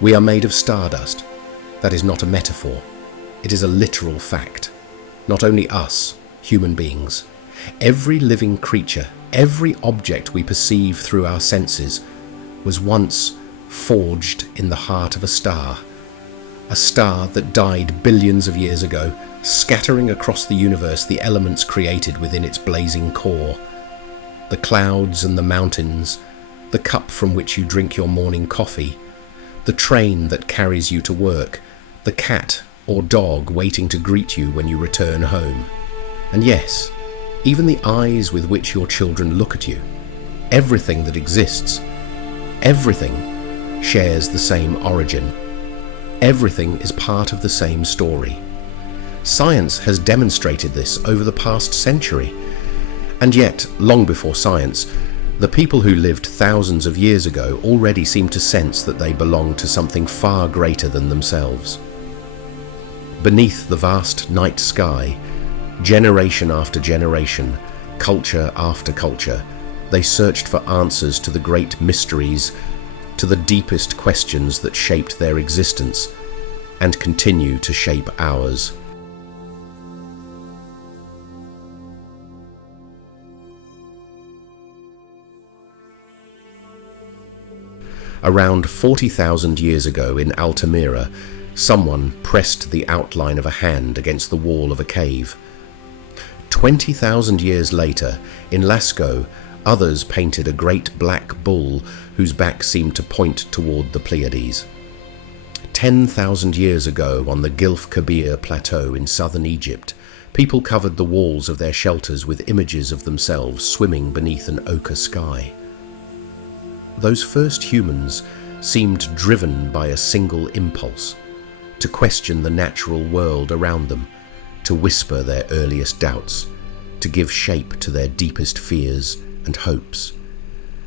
We are made of stardust. That is not a metaphor. It is a literal fact. Not only us, human beings. Every living creature, every object we perceive through our senses was once forged in the heart of a star that died billions of years ago, scattering across the universe the elements created within its blazing core. The clouds and the mountains, the cup from which you drink your morning coffee, the train that carries you to work, the cat or dog waiting to greet you when you return home. And yes, even the eyes with which your children look at you. Everything that exists, everything shares the same origin. Everything is part of the same story. Science has demonstrated this over the past century. And yet, long before science, the people who lived thousands of years ago already seemed to sense that they belonged to something far greater than themselves. Beneath the vast night sky, generation after generation, culture after culture, they searched for answers to the great mysteries, to the deepest questions that shaped their existence and continue to shape ours. Around 40,000 years ago in Altamira, someone pressed the outline of a hand against the wall of a cave. 20,000 years later, in Lascaux, others painted a great black bull whose back seemed to point toward the Pleiades. 10,000 years ago, on the Gilf Kabir plateau in southern Egypt, people covered the walls of their shelters with images of themselves swimming beneath an ochre sky. Those first humans seemed driven by a single impulse, to question the natural world around them, to whisper their earliest doubts, to give shape to their deepest fears and hopes,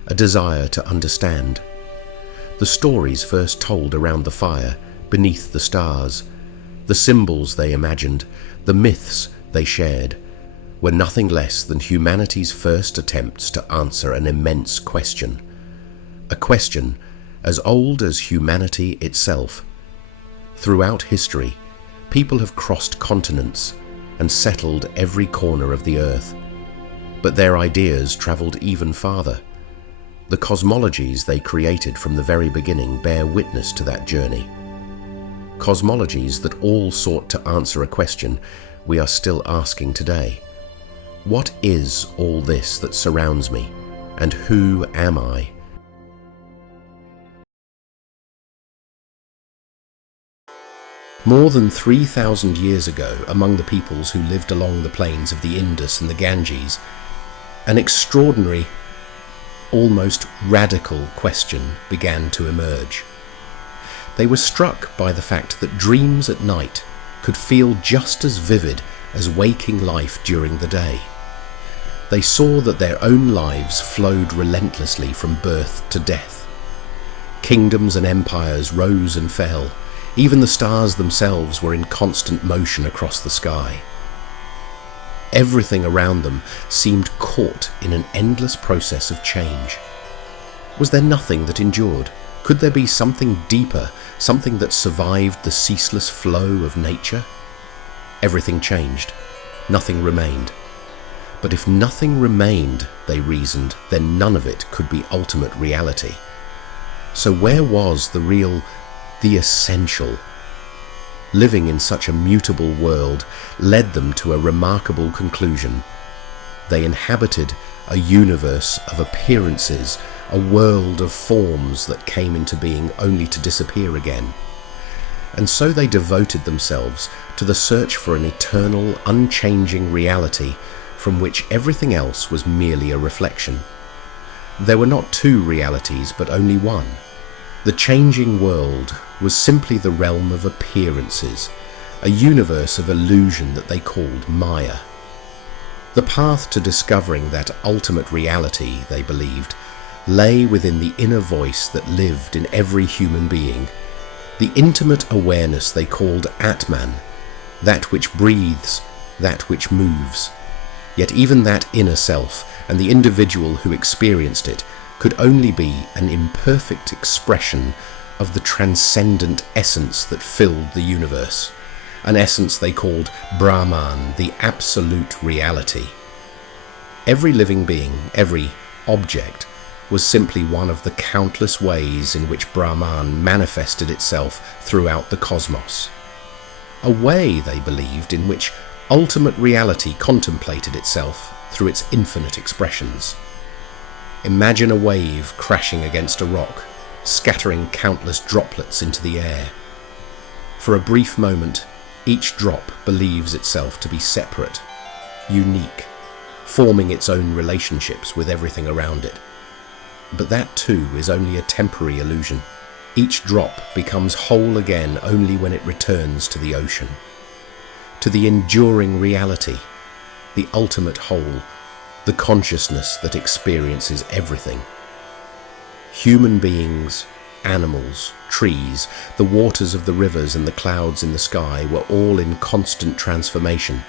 a desire to understand. The stories first told around the fire, beneath the stars, the symbols they imagined, the myths they shared, were nothing less than humanity's first attempts to answer an immense question. A question as old as humanity itself. Throughout history, people have crossed continents and settled every corner of the earth. But their ideas traveled even farther. The cosmologies they created from the very beginning bear witness to that journey. Cosmologies that all sought to answer a question we are still asking today. What is all this that surrounds me, and who am I? More than 3,000 years ago, among the peoples who lived along the plains of the Indus and the Ganges, an extraordinary, almost radical question began to emerge. They were struck by the fact that dreams at night could feel just as vivid as waking life during the day. They saw that their own lives flowed relentlessly from birth to death. Kingdoms and empires rose and fell. Even the stars themselves were in constant motion across the sky. Everything around them seemed caught in an endless process of change. Was there nothing that endured? Could there be something deeper, something that survived the ceaseless flow of nature? Everything changed. Nothing remained. But if nothing remained, they reasoned, then none of it could be ultimate reality. So where was the real, the essential? Living in such a mutable world led them to a remarkable conclusion. They inhabited a universe of appearances, a world of forms that came into being only to disappear again. And so they devoted themselves to the search for an eternal, unchanging reality from which everything else was merely a reflection. There were not two realities, but only one. The changing world was simply the realm of appearances, a universe of illusion that they called Maya. The path to discovering that ultimate reality, they believed, lay within the inner voice that lived in every human being, the intimate awareness they called Atman, that which breathes, that which moves. Yet even that inner self and the individual who experienced it could only be an imperfect expression of the transcendent essence that filled the universe, an essence they called Brahman, the absolute reality. Every living being, every object, was simply one of the countless ways in which Brahman manifested itself throughout the cosmos. A way, they believed, in which ultimate reality contemplated itself through its infinite expressions. Imagine a wave crashing against a rock, scattering countless droplets into the air. For a brief moment, each drop believes itself to be separate, unique, forming its own relationships with everything around it. But that too is only a temporary illusion. Each drop becomes whole again only when it returns to the ocean, to the enduring reality, the ultimate whole, the consciousness that experiences everything. Human beings, animals, trees, the waters of the rivers and the clouds in the sky were all in constant transformation,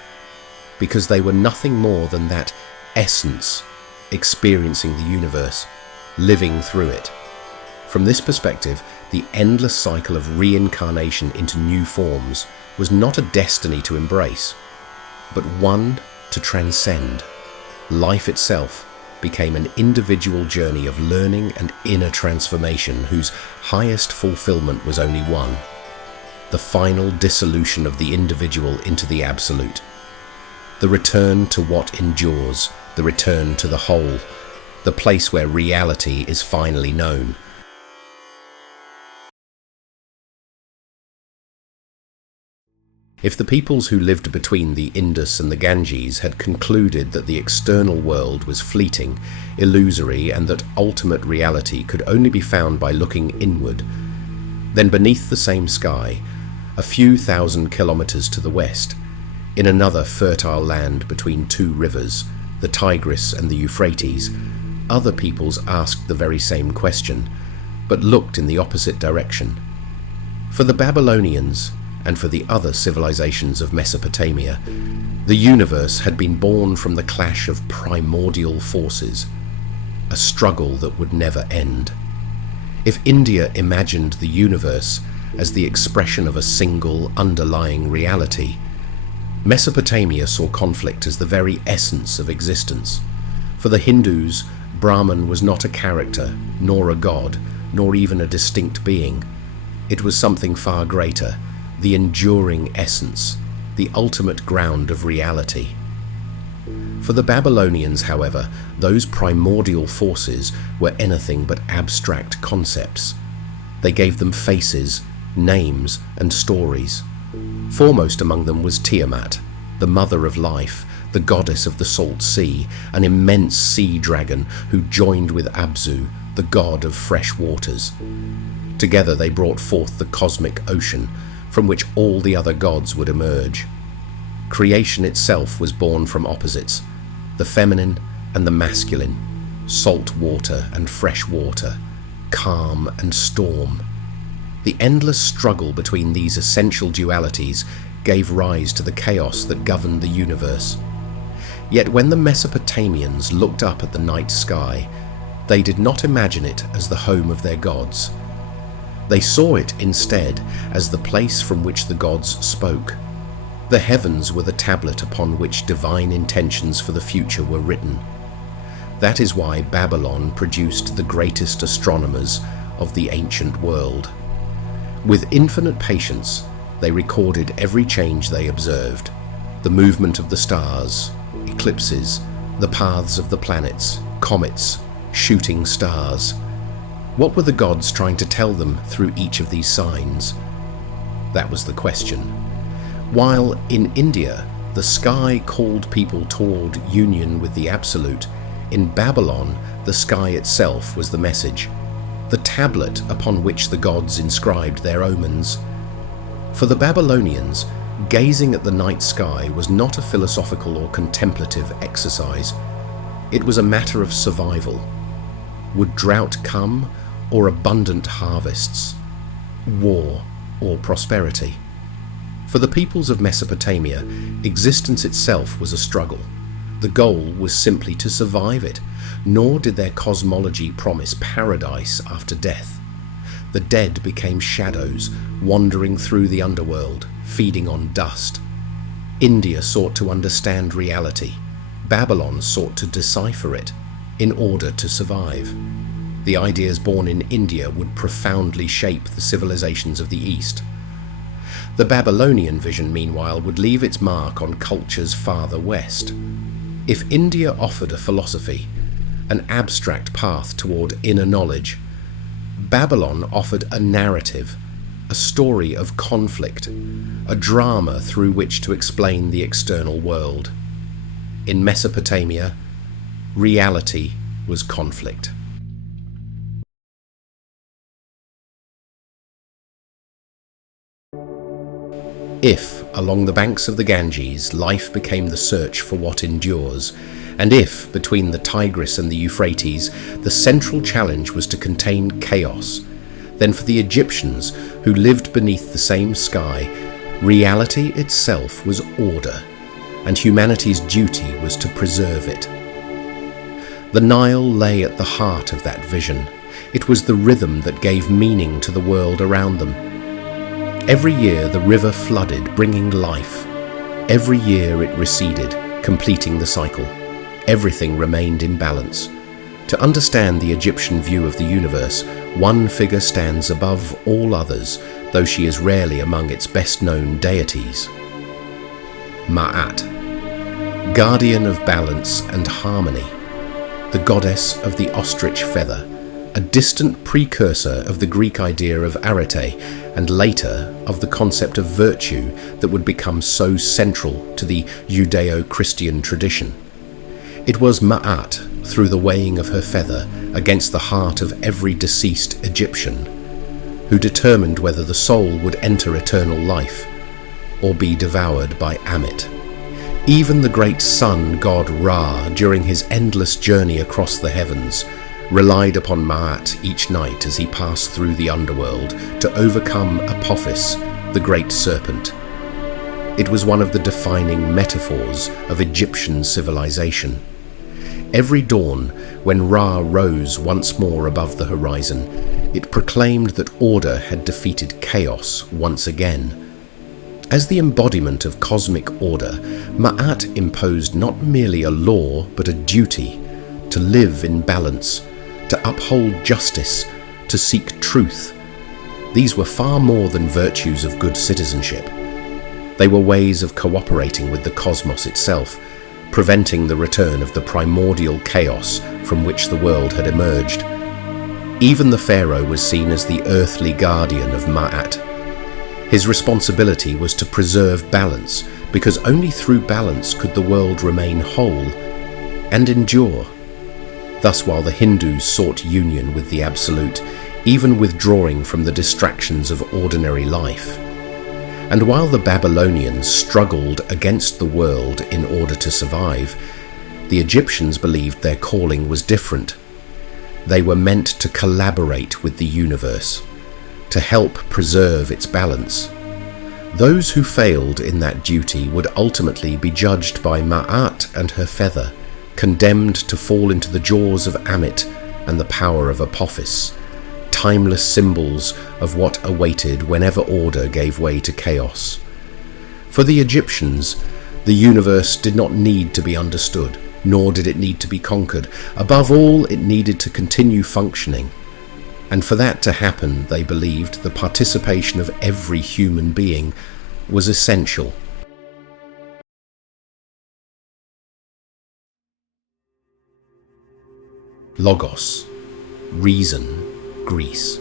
because they were nothing more than that essence experiencing the universe, living through it. From this perspective, the endless cycle of reincarnation into new forms was not a destiny to embrace, but one to transcend. Life itself became an individual journey of learning and inner transformation whose highest fulfillment was only one: the final dissolution of the individual into the absolute, the return to what endures, the return to the whole, the place where reality is finally known. If the peoples who lived between the Indus and the Ganges had concluded that the external world was fleeting, illusory, and that ultimate reality could only be found by looking inward, then beneath the same sky, a few thousand kilometers to the west, in another fertile land between two rivers, the Tigris and the Euphrates, other peoples asked the very same question, but looked in the opposite direction. For the Babylonians, and for the other civilizations of Mesopotamia, the universe had been born from the clash of primordial forces, a struggle that would never end. If India imagined the universe as the expression of a single underlying reality, Mesopotamia saw conflict as the very essence of existence. For the Hindus, Brahman was not a character, nor a god, nor even a distinct being. It was something far greater, the enduring essence, the ultimate ground of reality. For the Babylonians, however, those primordial forces were anything but abstract concepts. They gave them faces, names, and stories. Foremost among them was Tiamat, the mother of life, the goddess of the salt sea, an immense sea dragon who joined with Abzu, the god of fresh waters. Together they brought forth the cosmic ocean, from which all the other gods would emerge. Creation itself was born from opposites, the feminine and the masculine, salt water and fresh water, calm and storm. The endless struggle between these essential dualities gave rise to the chaos that governed the universe. Yet when the Mesopotamians looked up at the night sky, they did not imagine it as the home of their gods. They saw it instead as the place from which the gods spoke. The heavens were the tablet upon which divine intentions for the future were written. That is why Babylon produced the greatest astronomers of the ancient world. With infinite patience, they recorded every change they observed: the movement of the stars, eclipses, the paths of the planets, comets, shooting stars. What were the gods trying to tell them through each of these signs? That was the question. While in India, the sky called people toward union with the Absolute, in Babylon, the sky itself was the message, the tablet upon which the gods inscribed their omens. For the Babylonians, gazing at the night sky was not a philosophical or contemplative exercise. It was a matter of survival. Would drought come, or abundant harvests? War, or prosperity? For the peoples of Mesopotamia, existence itself was a struggle. The goal was simply to survive it, nor did their cosmology promise paradise after death. The dead became shadows, wandering through the underworld, feeding on dust. India sought to understand reality. Babylon sought to decipher it in order to survive. The ideas born in India would profoundly shape the civilizations of the East. The Babylonian vision, meanwhile, would leave its mark on cultures farther west. If India offered a philosophy, an abstract path toward inner knowledge, Babylon offered a narrative, a story of conflict, a drama through which to explain the external world. In Mesopotamia, reality was conflict. If, along the banks of the Ganges, life became the search for what endures, and if, between the Tigris and the Euphrates, the central challenge was to contain chaos, then for the Egyptians, who lived beneath the same sky, reality itself was order, and humanity's duty was to preserve it. The Nile lay at the heart of that vision. It was the rhythm that gave meaning to the world around them. Every year the river flooded, bringing life. Every year it receded, completing the cycle. Everything remained in balance. To understand the Egyptian view of the universe, one figure stands above all others, though she is rarely among its best-known deities. Ma'at, guardian of balance and harmony, the goddess of the ostrich feather, a distant precursor of the Greek idea of arete, and later of the concept of virtue that would become so central to the Judeo-Christian tradition. It was Ma'at, through the weighing of her feather against the heart of every deceased Egyptian, who determined whether the soul would enter eternal life or be devoured by Amit. Even the great sun god Ra, during his endless journey across the heavens, relied upon Ma'at each night as he passed through the underworld to overcome Apophis, the great serpent. It was one of the defining metaphors of Egyptian civilization. Every dawn, when Ra rose once more above the horizon, it proclaimed that order had defeated chaos once again. As the embodiment of cosmic order, Ma'at imposed not merely a law but a duty to live in balance, to uphold justice, to seek truth. These were far more than virtues of good citizenship. They were ways of cooperating with the cosmos itself, preventing the return of the primordial chaos from which the world had emerged. Even the pharaoh was seen as the earthly guardian of Ma'at. His responsibility was to preserve balance, because only through balance could the world remain whole and endure. Thus, while the Hindus sought union with the Absolute, even withdrawing from the distractions of ordinary life, and while the Babylonians struggled against the world in order to survive, the Egyptians believed their calling was different. They were meant to collaborate with the universe, to help preserve its balance. Those who failed in that duty would ultimately be judged by Ma'at and her feather, condemned to fall into the jaws of Amit and the power of Apophis, timeless symbols of what awaited whenever order gave way to chaos. For the Egyptians, the universe did not need to be understood, nor did it need to be conquered. Above all, it needed to continue functioning. And for that to happen, they believed the participation of every human being was essential. Logos, reason, Greece.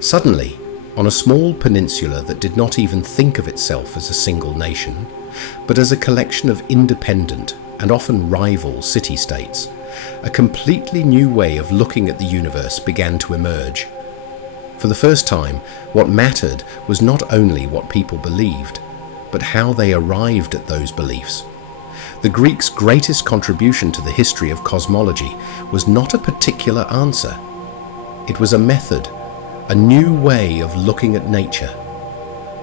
Suddenly, on a small peninsula that did not even think of itself as a single nation, but as a collection of independent and often rival city-states, a completely new way of looking at the universe began to emerge. For the first time, what mattered was not only what people believed, but how they arrived at those beliefs. The Greeks' greatest contribution to the history of cosmology was not a particular answer. It was a method, a new way of looking at nature.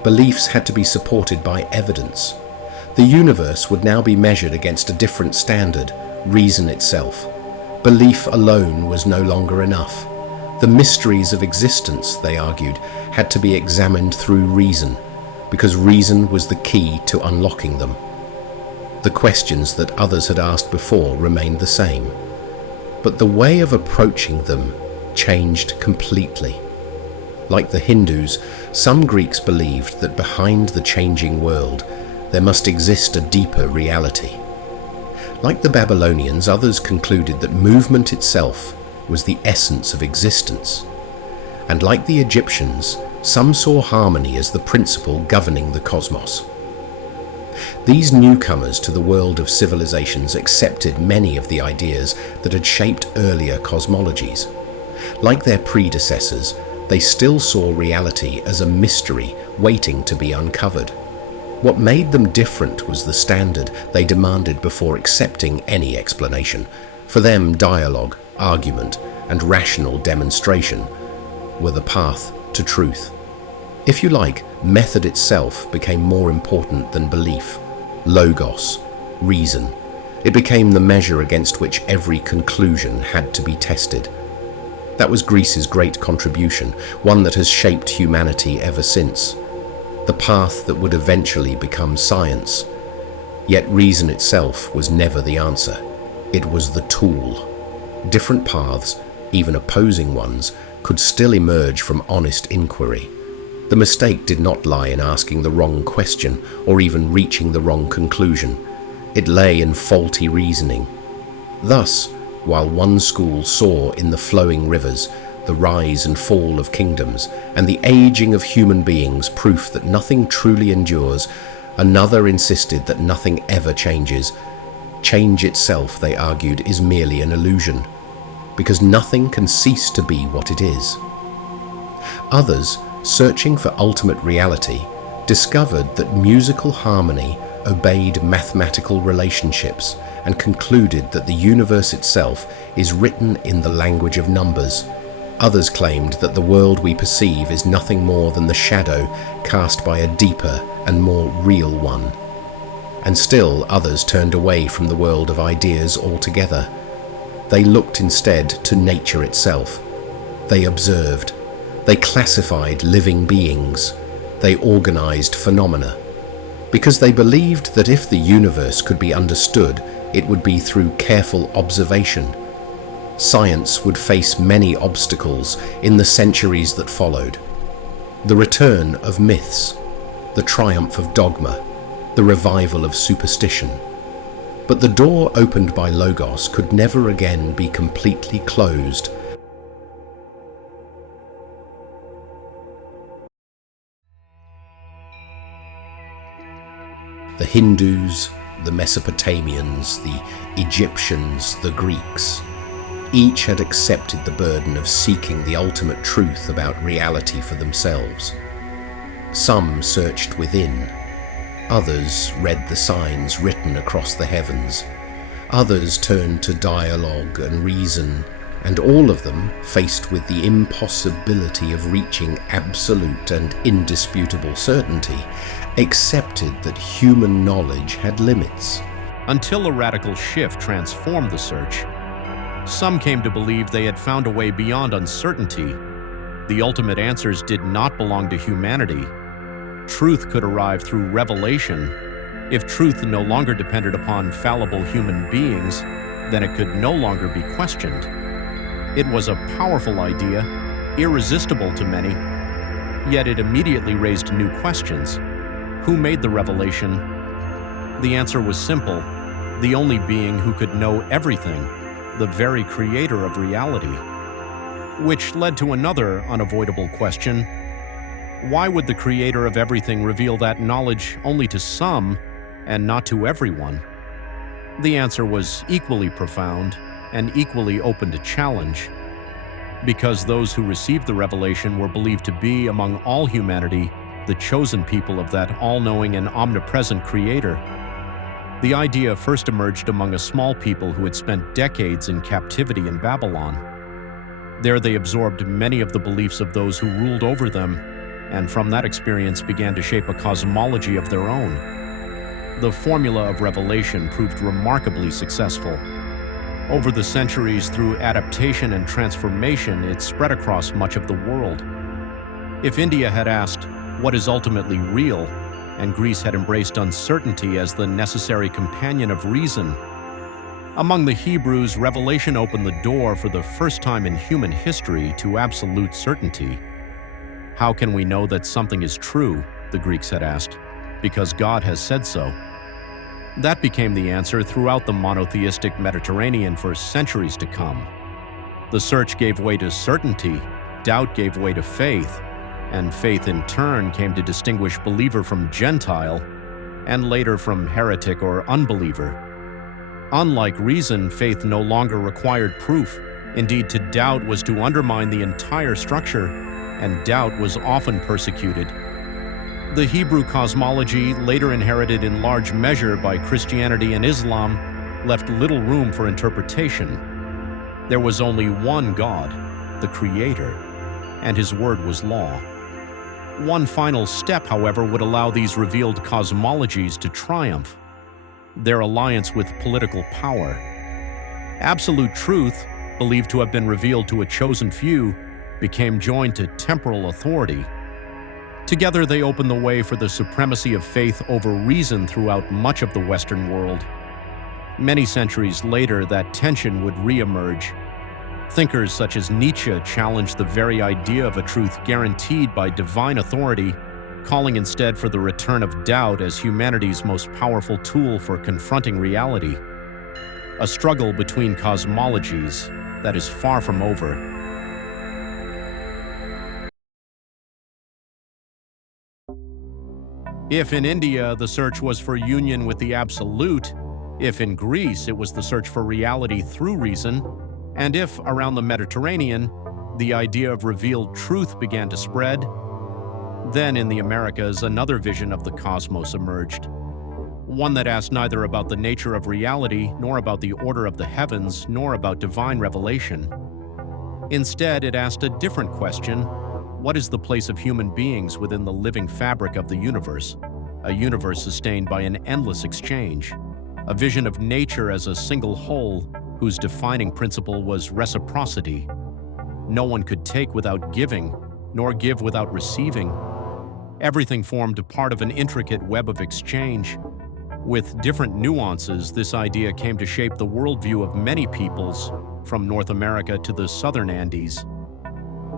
Beliefs had to be supported by evidence. The universe would now be measured against a different standard, reason itself. Belief alone was no longer enough. The mysteries of existence, they argued, had to be examined through reason, because reason was the key to unlocking them. The questions that others had asked before remained the same, but the way of approaching them changed completely. Like the Hindus, some Greeks believed that behind the changing world there must exist a deeper reality. Like the Babylonians, others concluded that movement itself was the essence of existence. And like the Egyptians, some saw harmony as the principle governing the cosmos. These newcomers to the world of civilizations accepted many of the ideas that had shaped earlier cosmologies. Like their predecessors, they still saw reality as a mystery waiting to be uncovered. What made them different was the standard they demanded before accepting any explanation. For them, dialogue, argument, and rational demonstration were the path to truth. If you like, method itself became more important than belief. Logos, reason. It became the measure against which every conclusion had to be tested. That was Greece's great contribution, one that has shaped humanity ever since. The path that would eventually become science. Yet reason itself was never the answer. It was the tool. Different paths, even opposing ones, could still emerge from honest inquiry. The mistake did not lie in asking the wrong question or even reaching the wrong conclusion. It lay in faulty reasoning. Thus, while one school saw in the flowing rivers the rise and fall of kingdoms and the aging of human beings proof that nothing truly endures, another insisted that nothing ever changes. Change itself, they argued, is merely an illusion, because nothing can cease to be what it is. Others, searching for ultimate reality, discovered that musical harmony obeyed mathematical relationships and concluded that the universe itself is written in the language of numbers. Others claimed that the world we perceive is nothing more than the shadow cast by a deeper and more real one. And still others turned away from the world of ideas altogether. They looked instead to nature itself. They observed. They classified living beings. They organized phenomena. Because they believed that if the universe could be understood, it would be through careful observation. Science would face many obstacles in the centuries that followed. The return of myths, the triumph of dogma, the revival of superstition. But the door opened by Logos could never again be completely closed. The Hindus, the Mesopotamians, the Egyptians, the Greeks, each had accepted the burden of seeking the ultimate truth about reality for themselves. Some searched within. Others read the signs written across the heavens. Others turned to dialogue and reason, and all of them, faced with the impossibility of reaching absolute and indisputable certainty, accepted that human knowledge had limits. Until a radical shift transformed the search, some came to believe they had found a way beyond uncertainty. The ultimate answers did not belong to humanity. Truth could arrive through revelation. If truth no longer depended upon fallible human beings, then it could no longer be questioned. It was a powerful idea, irresistible to many, yet it immediately raised new questions. Who made the revelation? The answer was simple: the only being who could know everything, the very creator of reality. Which led to another unavoidable question: why would the creator of everything reveal that knowledge only to some and not to everyone? The answer was equally profound and equally open to challenge. Because those who received the revelation were believed to be, among all humanity, the chosen people of that all-knowing and omnipresent creator. The idea first emerged among a small people who had spent decades in captivity in Babylon. There they absorbed many of the beliefs of those who ruled over them, and from that experience began to shape a cosmology of their own. The formula of revelation proved remarkably successful. Over the centuries, through adaptation and transformation, it spread across much of the world. If India had asked, "What is ultimately real?" and Greece had embraced uncertainty as the necessary companion of reason, among the Hebrews, revelation opened the door for the first time in human history to absolute certainty. How can we know that something is true, the Greeks had asked, because God has said so. That became the answer throughout the monotheistic Mediterranean for centuries to come. The search gave way to certainty, doubt gave way to faith, and faith in turn came to distinguish believer from Gentile, and later from heretic or unbeliever. Unlike reason, faith no longer required proof. Indeed, to doubt was to undermine the entire structure, and doubt was often persecuted. The Hebrew cosmology, later inherited in large measure by Christianity and Islam, left little room for interpretation. There was only one God, the Creator, and His word was law. One final step, however, would allow these revealed cosmologies to triumph: their alliance with political power. Absolute truth, believed to have been revealed to a chosen few, became joined to temporal authority. Together they opened the way for the supremacy of faith over reason throughout much of the Western world. Many centuries later, that tension would re-emerge. Thinkers such as Nietzsche challenged the very idea of a truth guaranteed by divine authority, calling instead for the return of doubt as humanity's most powerful tool for confronting reality. A struggle between cosmologies that is far from over. If in India the search was for union with the absolute, if in Greece it was the search for reality through reason, and if around the Mediterranean the idea of revealed truth began to spread, then in the Americas another vision of the cosmos emerged. One that asked neither about the nature of reality, nor about the order of the heavens, nor about divine revelation. Instead, it asked a different question: what is the place of human beings within the living fabric of the universe? A universe sustained by an endless exchange. A vision of nature as a single whole, whose defining principle was reciprocity. No one could take without giving, nor give without receiving. Everything formed a part of an intricate web of exchange. With different nuances, this idea came to shape the worldview of many peoples, from North America to the southern Andes.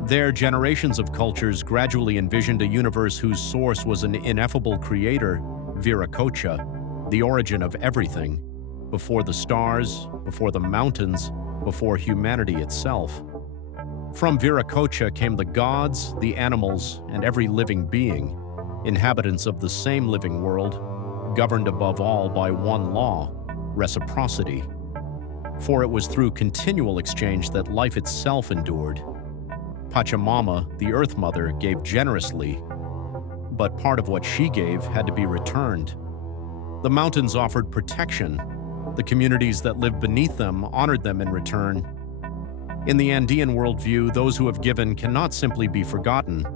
There, generations of cultures gradually envisioned a universe whose source was an ineffable creator, Viracocha, the origin of everything, before the stars, before the mountains, before humanity itself. From Viracocha came the gods, the animals, and every living being, inhabitants of the same living world, governed above all by one law: reciprocity. For it was through continual exchange that life itself endured. Pachamama, the Earth Mother, gave generously, but part of what she gave had to be returned. The mountains offered protection. The communities that lived beneath them honored them in return. In the Andean worldview, those who have given cannot simply be forgotten.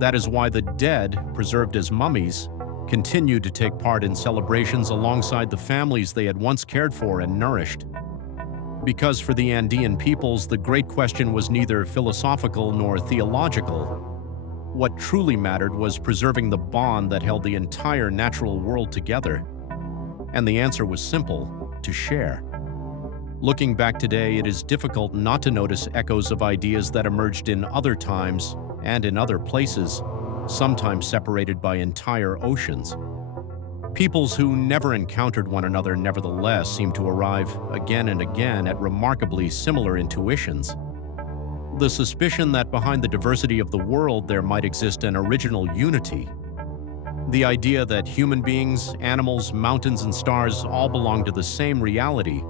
That is why the dead, preserved as mummies, continued to take part in celebrations alongside the families they had once cared for and nourished. Because for the Andean peoples, the great question was neither philosophical nor theological. What truly mattered was preserving the bond that held the entire natural world together. And the answer was simple: to share. Looking back today, it is difficult not to notice echoes of ideas that emerged in other times and in other places, sometimes separated by entire oceans. Peoples who never encountered one another nevertheless seem to arrive again and again at remarkably similar intuitions. The suspicion that behind the diversity of the world there might exist an original unity. The idea that human beings, animals, mountains, and stars all belong to the same reality,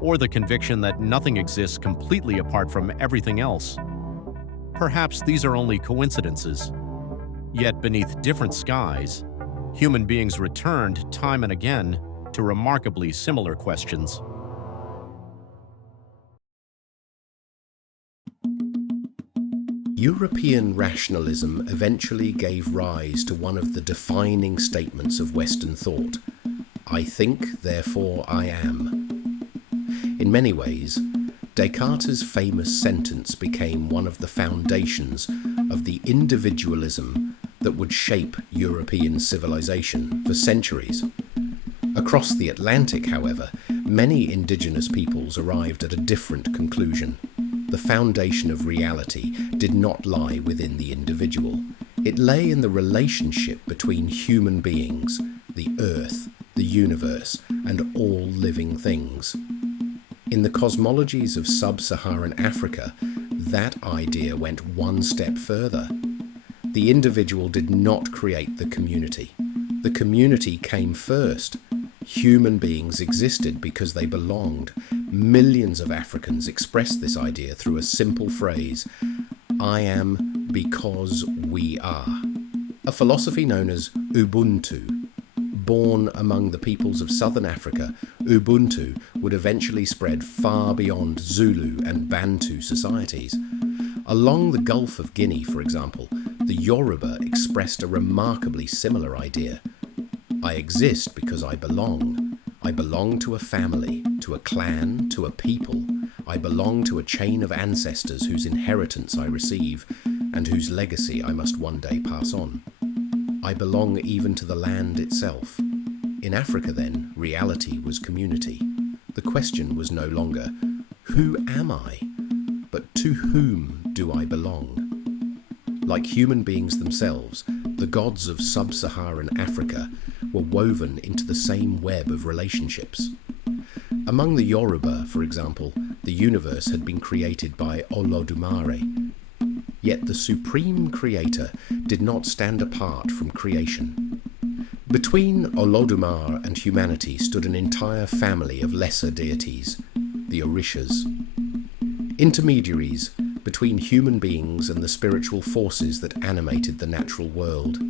or the conviction that nothing exists completely apart from everything else. Perhaps these are only coincidences. Yet beneath different skies, human beings returned time and again to remarkably similar questions. European rationalism eventually gave rise to one of the defining statements of Western thought: I think, therefore I am. In many ways, Descartes' famous sentence became one of the foundations of the individualism that would shape European civilization for centuries. Across the Atlantic, however, many indigenous peoples arrived at a different conclusion. The foundation of reality did not lie within the individual. It lay in the relationship between human beings, the earth, the universe, and all living things. In the cosmologies of sub-Saharan Africa, that idea went one step further. The individual did not create the community. The community came first. Human beings existed because they belonged. Millions of Africans expressed this idea through a simple phrase, "I am because we are." A philosophy known as Ubuntu. Born among the peoples of southern Africa, Ubuntu would eventually spread far beyond Zulu and Bantu societies. Along the Gulf of Guinea, for example, the Yoruba expressed a remarkably similar idea. I exist because I belong. I belong to a family, to a clan, to a people. I belong to a chain of ancestors whose inheritance I receive and whose legacy I must one day pass on. I belong even to the land itself. In Africa, then, reality was community. The question was no longer, who am I? But to whom do I belong? Like human beings themselves, the gods of sub-Saharan Africa were woven into the same web of relationships. Among the Yoruba, for example, the universe had been created by Olodumare. Yet the supreme creator did not stand apart from creation. Between Olodumare and humanity stood an entire family of lesser deities, the Orishas. Intermediaries between human beings and the spiritual forces that animated the natural world.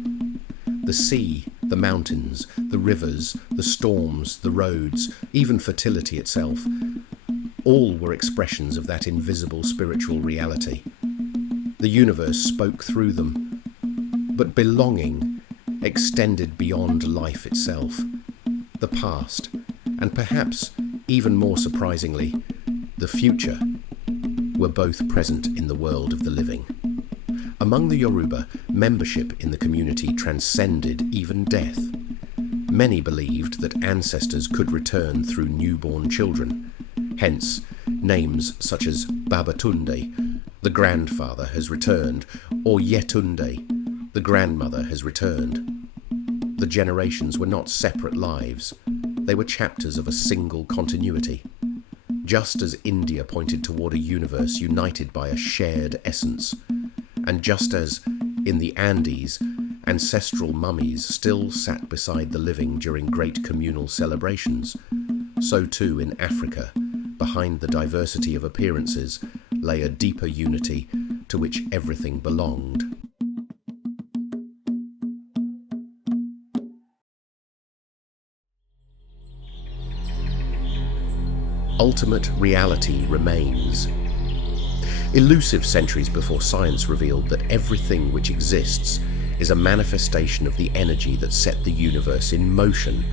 The sea, the mountains, the rivers, the storms, the roads, even fertility itself, all were expressions of that invisible spiritual reality. The universe spoke through them, but belonging extended beyond life itself. The past, and perhaps even more surprisingly, the future, were both present in the world of the living. Among the Yoruba, membership in the community transcended even death. Many believed that ancestors could return through newborn children. Hence, names such as Babatunde, the grandfather has returned, or Yetunde, the grandmother has returned. The generations were not separate lives. They were chapters of a single continuity. Just as India pointed toward a universe united by a shared essence, and just as, in the Andes, ancestral mummies still sat beside the living during great communal celebrations, so too in Africa, behind the diversity of appearances, lay a deeper unity to which everything belonged. Ultimate reality remains. Elusive centuries before science revealed that everything which exists is a manifestation of the energy that set the universe in motion.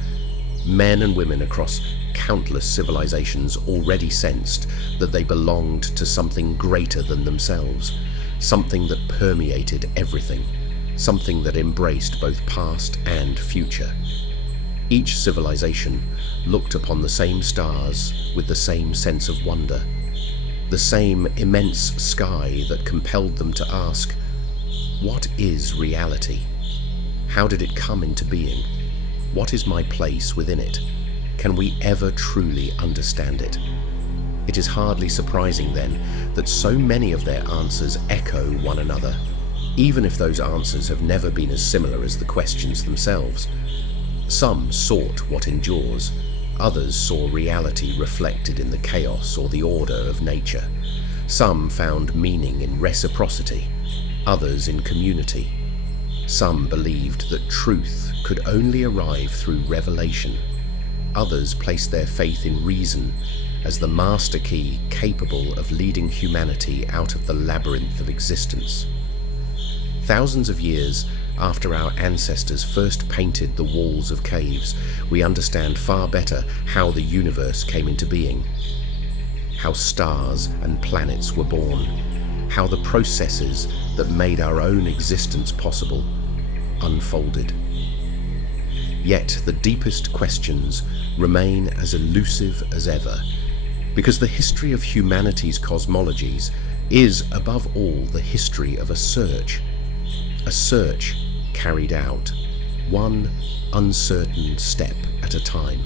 Men and women across countless civilizations already sensed that they belonged to something greater than themselves, something that permeated everything, something that embraced both past and future. Each civilization looked upon the same stars with the same sense of wonder, the same immense sky that compelled them to ask, what is reality? How did it come into being? What is my place within it? Can we ever truly understand it? It is hardly surprising then that so many of their answers echo one another, even if those answers have never been as similar as the questions themselves. Some sought what endures, others saw reality reflected in the chaos or the order of nature. Some found meaning in reciprocity, others in community. Some believed that truth could only arrive through revelation. Others placed their faith in reason as the master key capable of leading humanity out of the labyrinth of existence. Thousands of years after our ancestors first painted the walls of caves, we understand far better how the universe came into being. how stars and planets were born, how the processes that made our own existence possible unfolded. Yet the deepest questions remain as elusive as ever, because the history of humanity's cosmologies is, above all, the history of a search carried out, one uncertain step at a time.